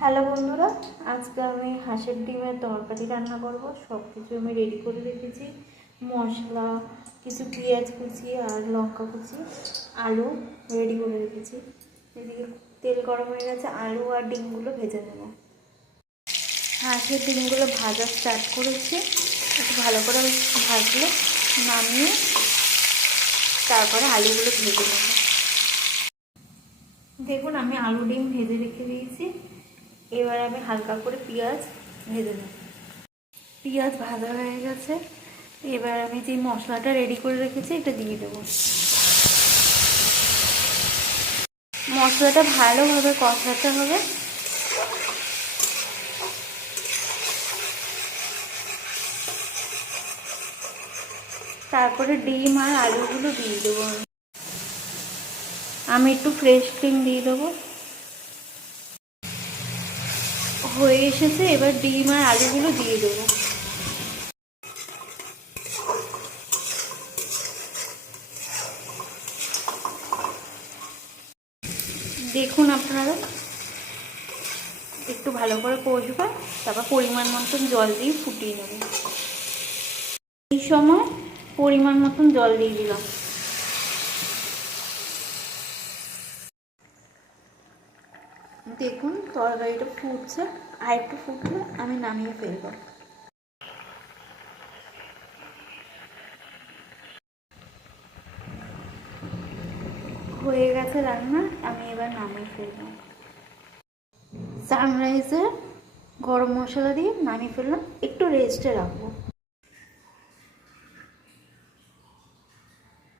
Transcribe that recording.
Hello বন্ধুরা, আজকে আমি হাঁসের ডিমের তরকারি রান্না করব। সব কিছু আমি রেডি করে রেখেছি। মশলা, কিছু পেঁয়াজ কুচি আর লঙ্কা কুচি, আলু রেডি করে রেখেছি। এদিকে তেল গরম হয়ে গেছে, আলু আর ডিমগুলো ভেজে নেব। হাঁসের ডিমগুলো ভাজা স্টার্ট করেছি। একটু ভালো করে ভাজলে নামিয়ে তারপরে আলুগুলো ভেজে নেব। দেখুন, আমি আলু ডিম ভেজে রেখে দিয়েছি। এবার আমি হালকা করে পেঁয়াজ ভেজে নেব। পেঁয়াজ ভাজা হয়ে গেছে। এবার আমি যে মশলাটা রেডি করে রেখেছি এটা দিয়ে দেবো। মশলাটা ভালোভাবে কষাতে হবে। তারপরে ডিম আর আলুগুলো দিয়ে দেবো। আমি একটু ফ্রেশ ক্রিম দিয়ে দেবো। হয়ে এসেছে, এবার ডিম আর আলুগুলো দিয়ে দেবো। দেখুন আপনারা, একটু ভালো করে কষবে, তারপর পরিমাণ মতন জল দিয়ে ফুটিয়ে নেব। এই সময় পরিমাণ মতন জল দিয়ে দিলাম। দেখুন তরকারিটা ফুটছে, আর একটু ফুটলে আমি নামিয়ে ফেলবো। হয়ে গেছে রান্না, আমি এবার নামিয়ে ফেলবো। সানরাইজে গরম মশলা দিয়ে নামিয়ে ফেললাম, একটু রেস্টে রাখবো।